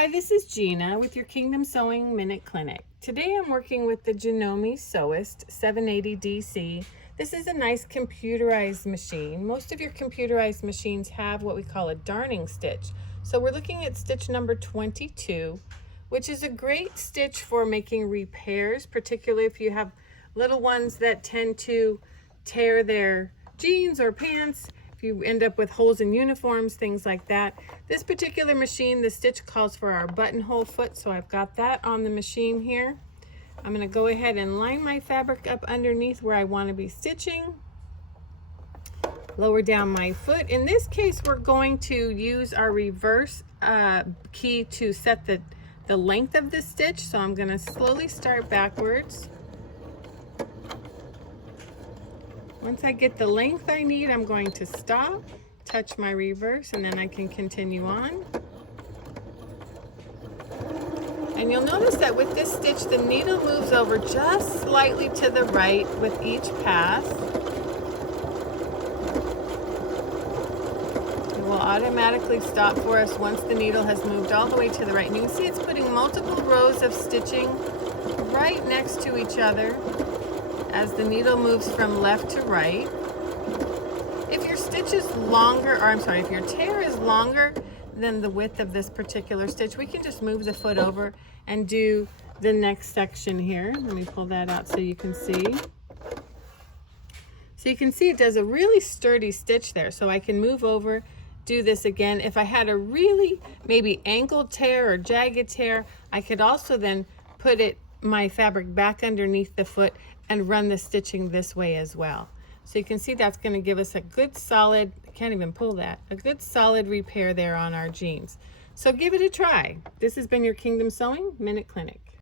Hi, this is Gina with your Kingdom Sewing Minute Clinic. Today I'm working with the Janome Sewist 780 DC. This is a nice computerized machine. Most of your computerized machines have what we call a darning stitch. So we're looking at stitch number 22, which is a great stitch for making repairs, particularly if you have little ones that tend to tear their jeans or pants. If you end up with holes in uniforms, things like that. This particular machine, the stitch calls for our buttonhole foot, so I've got that on the machine here. I'm going to go ahead and line my fabric up underneath where I want to be stitching. Lower down my foot. In this case, we're going to use our reverse key to set the length of the stitch, so I'm going to slowly start backwards. Once I get the length I need, I'm going to stop, touch my reverse, and then I can continue on. And you'll notice that with this stitch, the needle moves over just slightly to the right with each pass. It will automatically stop for us once the needle has moved all the way to the right. And you can see it's putting multiple rows of stitching right next to each other as the needle moves from left to right. If your stitch is longer, or I'm sorry, if your tear is longer than the width of this particular stitch, we can just move the foot over and do the next section here. Let me pull that out so you can see. So you can see it does a really sturdy stitch there. So I can move over, do this again. If I had a really maybe angled tear or jagged tear, I could also then put my fabric back underneath the foot and run the stitching this way as well. So you can see that's going to give us a good solid, I can't even pull that, a good solid repair there on our jeans. So give it a try. This has been your Kingdom Sewing Minute Clinic.